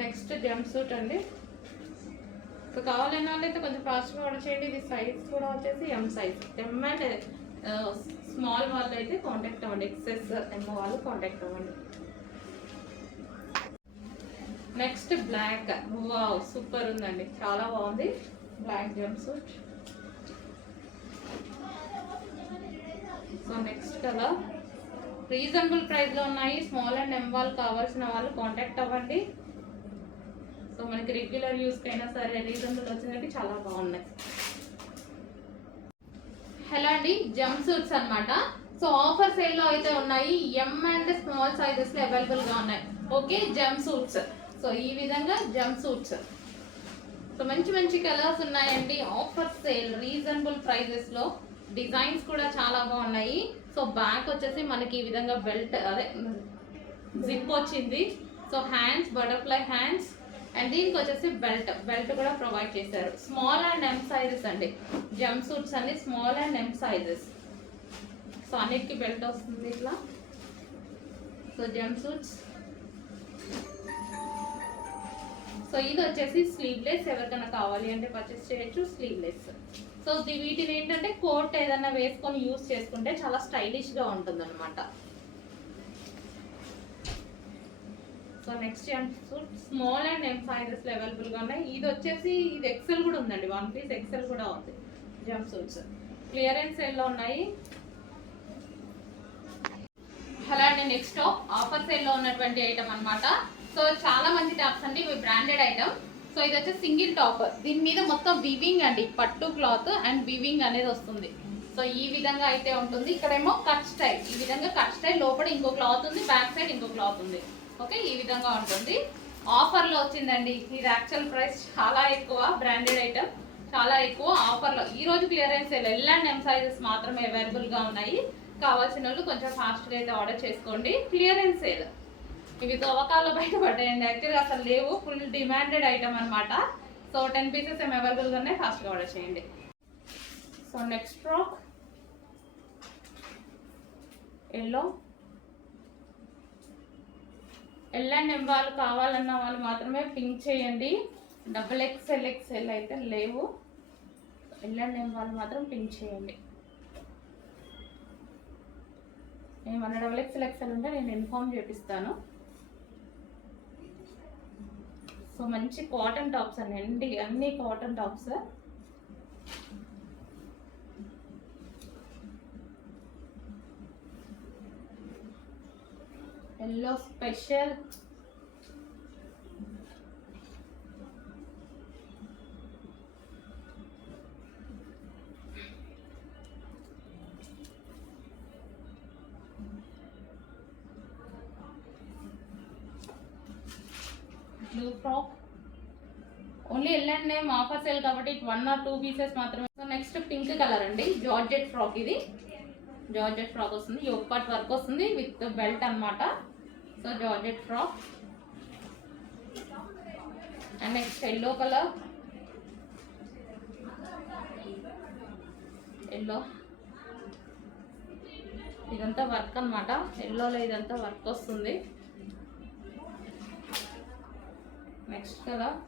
Next jump suit అండి. సో కావాలన్న వాళ్ళైతే కొంచెం ఫాస్ట్గా ఆర్డర్ చేయండి. ఇది సైజ్ కూడా వచ్చేసి M size. M and small వాళ్ళు అయితే కాంటాక్ట్ అవ్వండి. ఎక్సెస్ ఎం వాళ్ళు కాంటాక్ట్ అవ్వండి. Next black. వావ్ సూపర్ ఉందండి, చాలా బాగుంది black jumpsuit. So next colour reasonable ప్రైస్లో ఉన్నాయి. స్మాల్ అండ్ ఎం వాళ్ళు కావాల్సిన వాళ్ళు కాంటాక్ట్ అవ్వండి. సో మనకి రెగ్యులర్ యూస్కి అయినా సరే రీజనబుల్ వచ్చినట్టు చాలా బాగున్నాయి. హలో అండి, జంప్ సూట్స్ అనమాట. సో ఆఫర్ సేల్లో అయితే ఉన్నాయి. ఎం అండ్ స్మాల్ సైజెస్లో అవైలబుల్గా ఉన్నాయి. Okay, jump suits. సో ఈ విధంగా జంప్ సూట్స్. సో మంచి మంచి కలర్స్ ఉన్నాయండి. ఆఫర్ సేల్ రీజనబుల్ ప్రైజెస్లో. డిజైన్స్ కూడా చాలా బాగున్నాయి. సో బ్యాక్ వచ్చేసి మనకి ఈ విధంగా బెల్ట్ అదే జిప్ వచ్చింది. So hands butterfly hands and దీనికి వచ్చేసి బెల్ట్ కూడా ప్రొవైడ్ చేశారు. స్మాల్ అండ్ ఎం సైజెస్ అండి. జంప్ సూట్స్ అన్ని small and M sizes. So అన్నిటికీ బెల్ట్ వస్తుంది ఇట్లా. So jump suits. సో ఇది వచ్చేసి స్లీవ్లెస్. ఎవరికైనా కావాలి అంటే పర్చేస్ చేయొచ్చు. స్లీవ్లెస్. సో వీటిని ఏంటంటే కోట్ ఏదైనా వేసుకొని యూజ్ చేసుకుంటే చాలా స్టైలిష్గా ఉంటుంది అనమాట. So next jumpsuit small and M సైజెస్లో అవైలబుల్గా ఉన్నాయి. ఇది వచ్చేసి ఇది ఎక్సెల్ కూడా ఉందండి. 1 పీస్ ఎక్సెల్ కూడా ఉంది. జంప్ సూట్స్ క్లియరెన్స్ సేల్లో ఉన్నాయి. హలో అండి, నెక్స్ట్ ఆఫర్ సేల్లో ఉన్నటువంటి ఐటమ్ అనమాట. సో చాలా మంచి టాప్స్ అండి, ఇవి బ్రాండెడ్ ఐటమ్. సో ఇది వచ్చి సింగిల్ టాప్. దీని మీద మొత్తం వివింగ్ అండి, పట్టు క్లాత్ అండ్ వివింగ్ అనేది వస్తుంది. సో ఈ విధంగా అయితే ఉంటుంది. ఇక్కడేమో కట్ స్టైల్. ఈ విధంగా కట్ స్టైల్ లోపల ఇంకో క్లాత్ ఉంది, బ్యాక్ సైడ్ ఇంకో క్లాత్ ఉంది. ఓకే, ఈ విధంగా ఉంటుంది. ఆఫర్లో వచ్చిందండి. ఇది యాక్చువల్ ప్రైస్ చాలా ఎక్కువ. బ్రాండెడ్ ఐటమ్ చాలా ఎక్కువ ఆఫర్లో. ఈ రోజు clearance sale L and M sizes మాత్రమే అవైలబుల్గా ఉన్నాయి. కావాల్సిన వాళ్ళు కొంచెం ఫాస్ట్గా అయితే ఆర్డర్ చేసుకోండి. Clearance sale. ఇవి తవ్వకాల్లో బయటపడ్డాయండి. యాక్చువల్గా అసలు లేవు. ఫుల్ డిమాండెడ్ ఐటమ్ అనమాట. సో 10 పీసెస్ ఏమి అవైలబుల్గా ఉన్నాయి. ఫాస్ట్గా ఆర్డర్ చేయండి. So next frock yellow. L and M వాళ్ళు కావాలన్న వాళ్ళు మాత్రమే పింక్ చేయండి. XXL అయితే లేవు. ఎల్ అండ్ ఎం వాళ్ళు మాత్రం పింక్ చేయండి. ఏమన్నా XXL ఉంటే నేను ఇన్ఫార్మ్ చేపిస్తాను. సో మంచి కాటన్ టాప్స్ అండి, అన్ని cotton tops. Yellow special. Blue frock. Only L and M offer sale కాబట్టి 1 or 2 పీసెస్ మాత్రమే. సో నెక్స్ట్ పింక్ కలర్ అండి, జార్జెట్ ఫ్రాక్. ఇది జార్జెట్ ఫ్రాక్ వస్తుంది. యోక్ పార్ట్ వర్క్ వస్తుంది విత్ బెల్ట్ అనమాట. So georgette frock. And next yellow colour. Yellow ఇదంతా వర్క్ అనమాట. ఎల్లోలో ఇదంతా వర్క్ వస్తుంది. Next colour.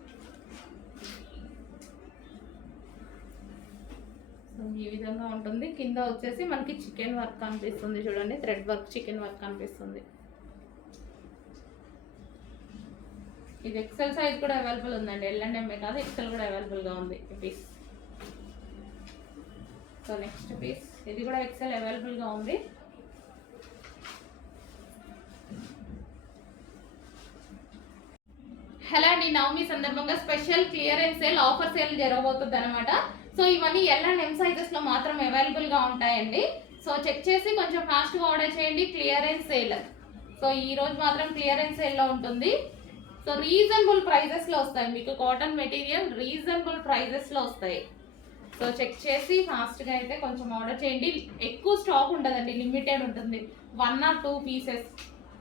సో ఈ విధంగా ఉంటుంది. కింద వచ్చేసి మనకి చికెన్ వర్క్ కనిపిస్తుంది చూడండి. థ్రెడ్ వర్క్ చికెన్ వర్క్ కనిపిస్తుంది. ఇది ఎక్సెల్ సైజ్ కూడా అవైలబుల్ ఉందండి. ఎల్ అండ్ ఎంఏ కాదు, ఎక్సెల్ కూడా అవైలబుల్గా ఉంది ఈ పీస్. సో నెక్స్ట్ పీస్ ఇది కూడా ఎక్సెల్ అవైలబుల్గా ఉంది. హలో అండి, నవమి సందర్భంగా special clearance sale offer sale జరగబోతుంది అనమాట. సో ఇవన్నీ ఎల్ అండ్ ఎం సైజెస్ లో మాత్రం అవైలబుల్ గా ఉంటాయండి. సో చెక్ చేసి కొంచెం ఫాస్ట్ గా ఆర్డర్ చేయండి. Clearance sale. సో ఈ రోజు మాత్రం క్లియరెన్స్ సేల్ లో ఉంటుంది. సో రీజనబుల్ ప్రైజెస్ లో వస్తాయి మీకు. కాటన్ మెటీరియల్ రీజనబుల్ ప్రైజెస్ లో వస్తాయి. సో చెక్ చేసి ఫాస్ట్ గా అయితే కొంచెం ఆర్డర్ చేయండి. ఎక్కువ స్టాక్ ఉండదండి, లిమిటెడ్ ఉంటుంది. 1 or 2 పీసెస్.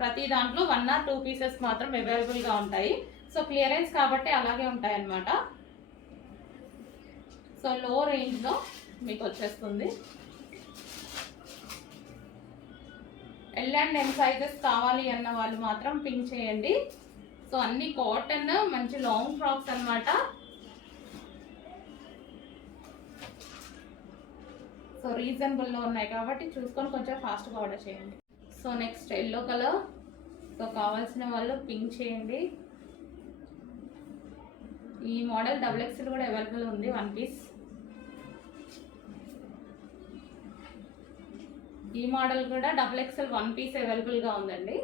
ప్రతి దాంట్లో 1 or 2 పీసెస్ మాత్రం అవైలబుల్ గా ఉంటాయి. సో క్లియరెన్స్ కాబట్టి అలాగే ఉంటాయి అన్నమాట. సో లో రేంజ్ లో మీకు వచ్చేస్తుంది. ఎల్ అండ్ ఎం సైజెస్ కావాలి అన్న వాళ్ళు మాత్రం పింక్ చేయండి. సో అన్ని కాటన్ మంచి లాంగ్ ఫ్రాక్స్ అన్నమాట. సో రీజనబుల్లో ఉన్నాయి కాబట్టి చూసుకొని కొంచెం ఫాస్ట్గా ఆర్డర్ చేయండి. So next yellow colour. So కావాల్సిన వాళ్ళు పింక్ చేయండి. ఈ మోడల్ XXL కూడా అవైలబుల్ ఉంది, 1 పీస్. ఈ మోడల్ కూడా XXL 1 పీస్ అవైలబుల్గా ఉందండి.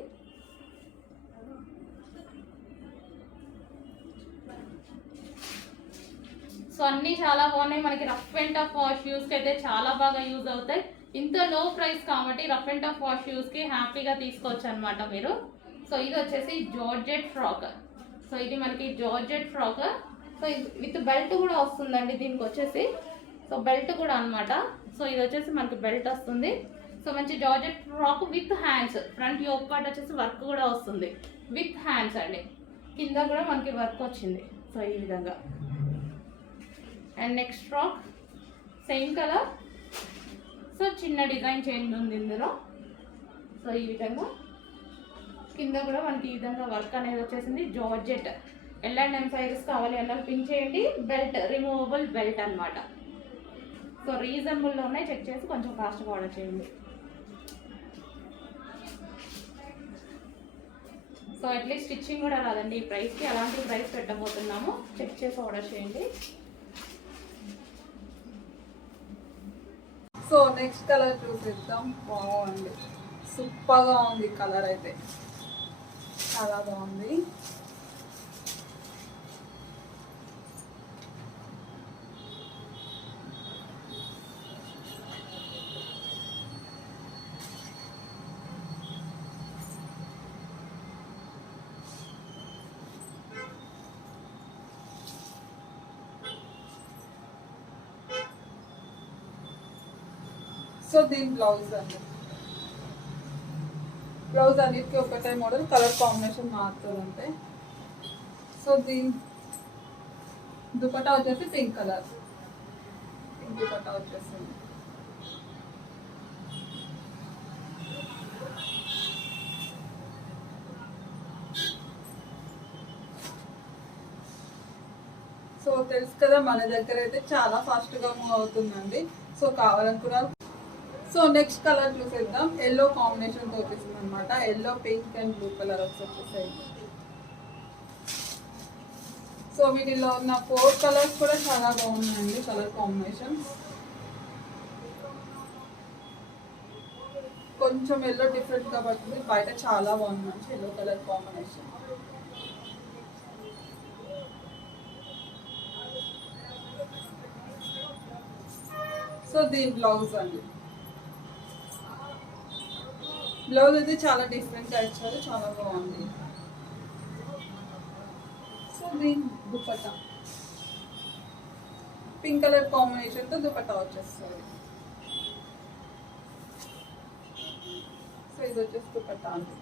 సో అన్నీ చాలా బాగున్నాయి. మనకి రఫ్ అండ్ టఫ్ వాష్ యూస్కి అయితే చాలా బాగా యూజ్ అవుతాయి. ఇంత లో ప్రైస్ కాబట్టి రఫ్ అండ్ టఫ్ వాష్ యూస్కి హ్యాపీగా తీసుకోవచ్చు అనమాట మీరు. సో ఇది వచ్చేసి జార్జెట్ ఫ్రాక్. సో ఇది మనకి georgette frock. So with belt కూడా వస్తుందండి దీనికి వచ్చేసి. సో బెల్ట్ కూడా అనమాట. సో ఇది వచ్చేసి మనకి బెల్ట్ వస్తుంది. సో మంచి georgette frock with hands. Front yoke part వచ్చేసి వర్క్ కూడా వస్తుంది విత్ హ్యాండ్స్ అండి. కింద కూడా మనకి వర్క్ వచ్చింది. సో ఈ విధంగా. And next frock same colour. So చిన్న డిజైన్ చేంజ్ ఉంది ఇందులో. సో ఈ విధంగా కింద కూడా మనకి ఈ విధంగా వర్క్ అనేది వచ్చేసింది. జార్జెట్ L&M సైజెస్ కావాలి అన్న పిన్ చేయండి. బెల్ట్ రిమూవబుల్ బెల్ట్ అనమాట. సో రీజనబుల్లో ఉన్నాయి, చెక్ చేసి కొంచెం ఫాస్ట్గా ఆర్డర్ చేయండి. సో అట్లీస్ట్ స్టిచ్చింగ్ కూడా రాదండి ఈ ప్రైస్కి, అలాంటి ప్రైస్ పెట్టబోతున్నాము. చెక్ చేసి ఆర్డర్ చేయండి. సో నెక్స్ట్ కలర్ చూసేద్దాం. బాగుంది, సూపర్గా ఉంది కలర్ అయితే, చాలా బాగుంది. సో దీని బ్లౌజ్ అండి, బ్లౌజ్ అన్నిటికీ ఒకటే మోడల్, కలర్ కాంబినేషన్ మారుతుంది అంతే. సో దీని దుపట్టా వచ్చేసి పింక్ కలర్, పింక్ దుపట్టా వచ్చేసింది. సో తెలుసు కదా మన దగ్గర అయితే చాలా ఫాస్ట్గా మూవ్ అవుతుందండి. సో కావాలనుకున్నారు. సో నెక్స్ట్ కలర్ చూసేద్దాం. ఎల్లో కాంబినేషన్తో వచ్చేసింది అనమాట. Yellow, pink and blue colour వచ్చేసాయి. సో వీటిలో ఉన్న 4 కలర్స్ కూడా చాలా బాగున్నాయండి కలర్ కాంబినేషన్స్. కొంచెం ఎల్లో డిఫరెంట్గా పడుతుంది, బయట చాలా బాగుంది మంచి ఎల్లో కలర్ కాంబినేషన్. సో దీని బ్లౌజ్ అండి, బ్లౌజ్ అయితే చాలా డిఫరెంట్గా ఇచ్చారు, చాలా బాగుంది. సో దీని దుపట్టా పింక్ కలర్ కాంబినేషన్తో దుపట్టా వచ్చేస్తుంది. సో ఇది వచ్చేసి దుపట్టా అండి.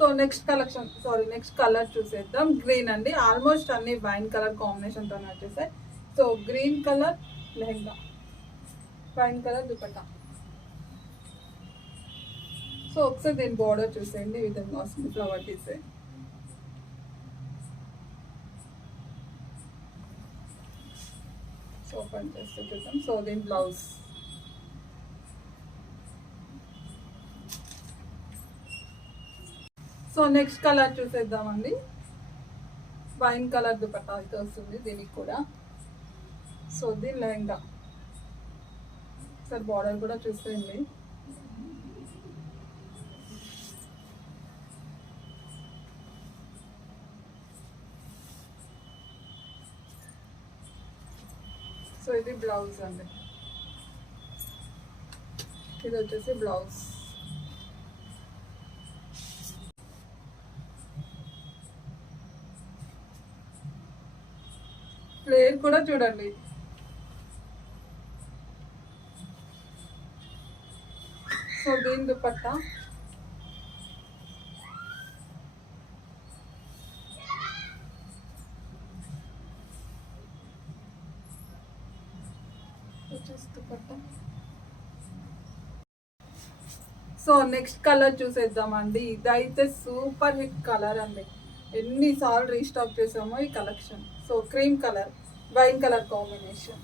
సో నెక్స్ట్ కలర్ చూసేద్దాం. గ్రీన్ అండి, ఆల్మోస్ట్ అన్ని వైన్ కలర్ కాంబినేషన్తో వచ్చేసాయి. So green colour lehenga, wine colour dupatta. సో ఒకసారి దీని బోర్డర్ చూసేయండి, ఈ విధంగా వస్తుంది ఫ్లవర్ డిజైన్. సో ఓపెన్ చేస్తే చూద్దాం. సో దీని బ్లౌజ్. సో నెక్స్ట్ కలర్ చూసేద్దామండి. వైన్ కలర్ దుపట్టా అయితే వస్తుంది దీనికి కూడా. సో దీని లెహంగా. సార్ బార్డర్ కూడా చూసేయండి. సో ఇది బ్లౌజ్ అండి, ఇది వచ్చేసి బ్లౌజ్. ఫ్లేర్ కూడా చూడండి. సో దీని దుపట్టా. వచ్చేసి దుపట్టా. సో నెక్స్ట్ కలర్ చూసేద్దామండి. ఇదైతే సూపర్ హిట్ కలర్ అండి, ఎన్నిసార్లు రీస్టాక్ చేసామో ఈ collection. So cream colour wine colour combination.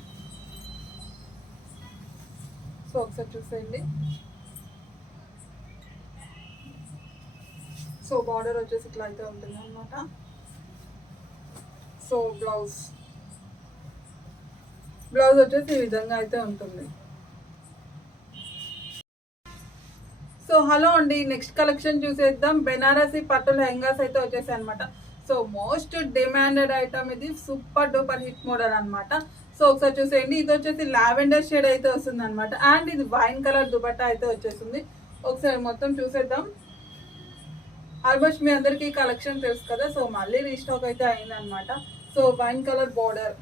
So ఒకసారి చూసేయండి. సో బార్డర్ వచ్చేసి ఇట్లా అయితే ఉంటుంది అనమాట. సో బ్లౌజ్ వచ్చేసి ఈ విధంగా అయితే ఉంటుంది. సో హలో అండి, నెక్స్ట్ కలెక్షన్ చూసేద్దాం. బెనారసి పట్టు లెహంగాస్ అయితే వచ్చేసాయి అనమాట. సో మోస్ట్ డిమాండెడ్ ఐటమ్ ఇది, సూపర్ డూపర్ హిట్ మోడల్ అనమాట. సో ఒకసారి చూసేయండి. ఇది వచ్చేసి లావెండర్ షేడ్ అయితే వస్తుంది అనమాట, అండ్ ఇది వైన్ కలర్ దుపట్టా అయితే వచ్చేస్తుంది. ఒకసారి మొత్తం చూసేద్దాం. ఆల్మోస్ట్ మీ అందరికీ కలెక్షన్ తెలుసు కదా, సో మళ్ళీ రీస్టాక్ అయితే అయిందనమాట. సో వైన్ కలర్ బార్డర్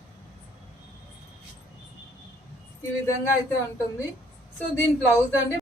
ఈ విధంగా అయితే ఉంటుంది. సో దీని బ్లౌజ్ అండి